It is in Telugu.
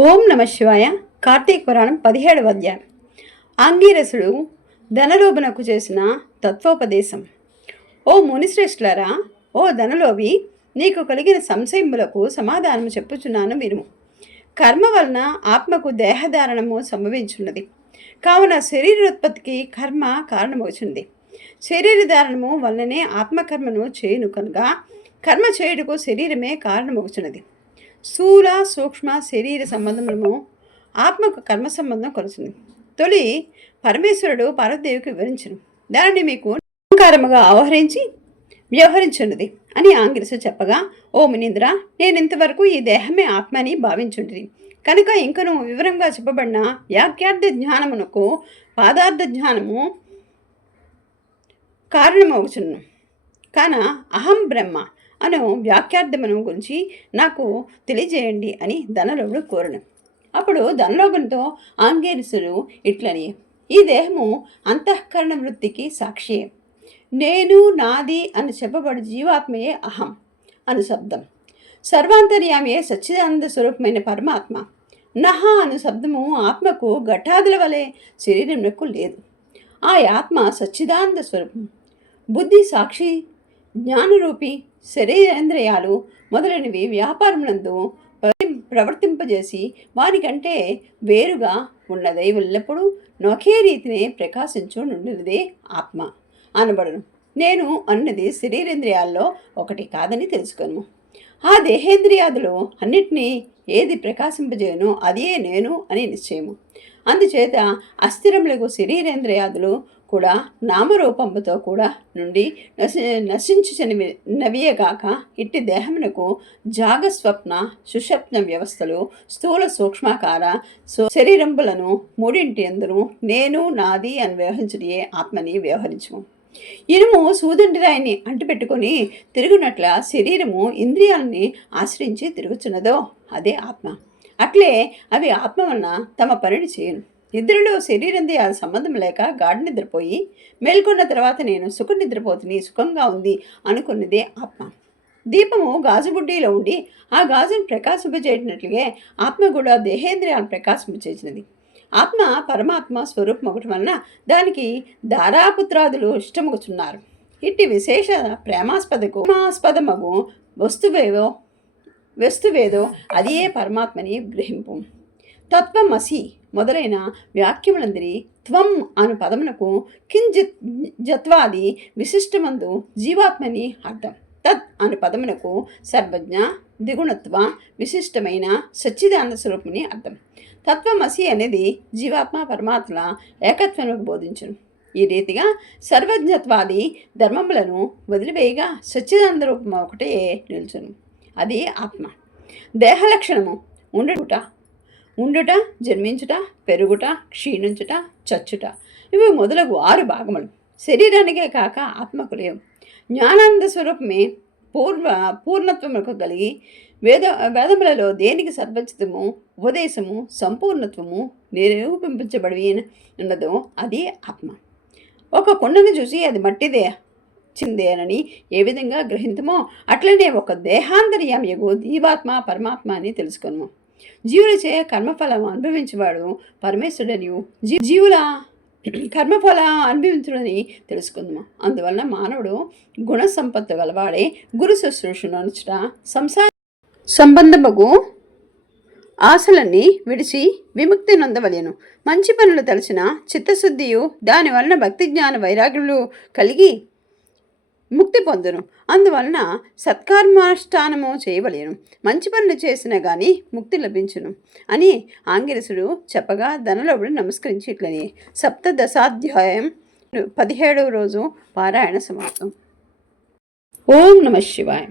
ఓం నమ శివాయ. కార్తీక పురాణం 17వ అధ్యాయం. ఆంగీరసుడు ధనలోభనకు చేసిన తత్వోపదేశం. ఓ మునిశ్రేష్ఠులారా, ఓ ధనలోభి, నీకు కలిగిన సంశయములకు సమాధానము చెప్పుచున్నాను వినుము. కర్మ వలన ఆత్మకు దేహధారణము సంభవించున్నది. కావున శరీరోత్పత్తికి కర్మ కారణమవుతుంది. శరీరధారణము వలననే ఆత్మకర్మను చేయును కనుక కర్మ చేయుటకు శరీరమే కారణమవుతున్నది. స్థూల సూక్ష్మ శరీర సంబంధములను ఆత్మకు కర్మ సంబంధం కలుస్తుంది. తొలి పరమేశ్వరుడు పార్వతీదేవికి వివరించను. దానిని మీకు అహంకారముగా వ్యవహరించున్నది అని ఆంగిరసు చెప్పగా, ఓ మునీంద్ర, నేను ఇంతవరకు ఈ దేహమే ఆత్మ అని భావించుంటుంది కనుక ఇంకను వివరంగా చెప్పబడిన వాక్యార్థ జ్ఞానమునకు పాదార్థ జ్ఞానము కారణమవుచును. కాన అహం బ్రహ్మ అను వ్యాఖ్యార్థమును గురించి నాకు తెలియజేయండి అని ధనలోభుడు కోరను. అప్పుడు ధనలోభునితో ఆంగీరసుడు ఇట్లని, ఈ దేహము అంతఃకరణ వృత్తికి సాక్షియే. నేను నాది అని చెప్పబడి జీవాత్మయే అహం అను శబ్దం. సర్వాంతర్యామియే సచ్చిదానంద స్వరూపమైన పరమాత్మ. నహ అను శబ్దము ఆత్మకు ఘటాదుల వలె శరీరమునకు లేదు. ఆ ఆత్మ సచ్చిదానంద స్వరూపం. బుద్ధి సాక్షి, జ్ఞానరూపి శరీరేంద్రియాలు మొదలైనవి వ్యాపారమునందు ప్రవర్తింపజేసి వారికంటే వేరుగా ఉన్నదై ఎల్లప్పుడూ ఒకే రీతిని ప్రకాశించు నుండినదే ఆత్మ అనబడును. నేను అన్నది శరీరేంద్రియాల్లో ఒకటి కాదని తెలుసుకొను. ఆ దేహేంద్రియాదులు అన్నిటినీ ఏది ప్రకాశింపజేయనో అదే నేను అని నిశ్చయము. అందుచేత అస్థిరములకు శరీరేంద్రియాదులు కూడా నామరూపంతో కూడా నుండి నశించునవియగాక ఇట్టి దేహమునకు జాగస్వప్న సుషప్న వ్యవస్థలు స్థూల సూక్ష్మాకార శరీరంబులను మూడింటి అందరూ నేను నాది అని వ్యవహరించే ఆత్మని వ్యవహరించము. ఇనుము సూదండిరాయిని అంటిపెట్టుకొని తిరుగునట్ల శరీరము ఇంద్రియాలని ఆశ్రయించి తిరుగుచున్నదో అదే ఆత్మ. అట్లే అవి ఆత్మ వలన తమ పనిని చేయను. నిద్రలో శరీరేంద్రియాల సంబంధం లేక గాఢ నిద్రపోయి మేల్కొన్న తర్వాత నేను సుఖ నిద్రపోతుని సుఖంగా ఉంది అనుకున్నదే ఆత్మ. దీపము గాజుబుడ్డీలో ఉండి ఆ గాజును ప్రకాశింపజేసినట్లుగా ఆత్మ కూడా దేహేంద్రియాలను ప్రకాశింపచేసినది. ఆత్మ పరమాత్మ స్వరూపం ఒకటి వలన దానికి దారాపుత్రాదులు ఇష్టమగుచున్నారు. ఇట్టి విశేష ప్రేమాస్పదమగు వస్తువేదో అదే పరమాత్మని గ్రహింపు. తత్వమసి మొదలైన వాక్యములందరి త్వం అను పదమునకు జత్వాది విశిష్టమందు జీవాత్మని అర్థం. తత్ అను పదమునకు సర్వజ్ఞ ద్విగుణత్వ విశిష్టమైన సచ్చిదానంద స్వరూపుని అర్థం. తత్వమసి అనేది జీవాత్మ పరమాత్మల ఏకత్వములకు బోధించును. ఈ రీతిగా సర్వజ్ఞత్వాది ధర్మములను వదిలివేయగా సచ్చిదానంద రూపం ఒకటే నిల్చును. అది ఆత్మ. దేహ లక్షణము ఉండుట, జన్మించుట, పెరుగుట, క్షీణించుట, చచ్చుట, ఇవి మొదలగు 6 భాగములు శరీరానికే కాక ఆత్మకు లేవు. జ్ఞానానంద స్వరూపమే పూర్ణత్వములకు కలిగి వేదములలో దేనికి సర్వచితము ఉపదేశము సంపూర్ణత్వము నిరూపించబడి ఉన్నదో అది ఆత్మ. ఒక కొండను చూసి అది మట్టిదే చిందేనని ఏ విధంగా గ్రహించమో అట్లనే ఒక దేహాంతర్యామియగు జీవాత్మ పరమాత్మ అని తెలుసుకున్నాము. జీవులచే కర్మఫలం అనుభవించేవాడు పరమేశ్వరుడనియు జీవుల కర్మఫలం అనుభవించుడని తెలుసుకుందాము. అందువలన మానవుడు గుణ సంపత్తు గలవాడే గురు శుశ్రూషను అనుచుట సంసార సంబంధముగు ఆశలన్నీ విడిచి విముక్తి నొందవలెను. మంచి పనులు తలచిన చిత్తశుద్ధియు దాని వలన భక్తి జ్ఞాన వైరాగ్యులు కలిగి ముక్తి పొందును. అందువలన సత్కర్మానుష్ఠానము చేయవలేను. మంచి పనులు చేసినా కానీ ముక్తి లభించును అని ఆంగిరసుడు చెప్పగా ధనలోభుడు నమస్కరించి ఇట్లని 17వ 17వ రోజు పారాయణ సమాప్తం. ఓం నమ శివాయ.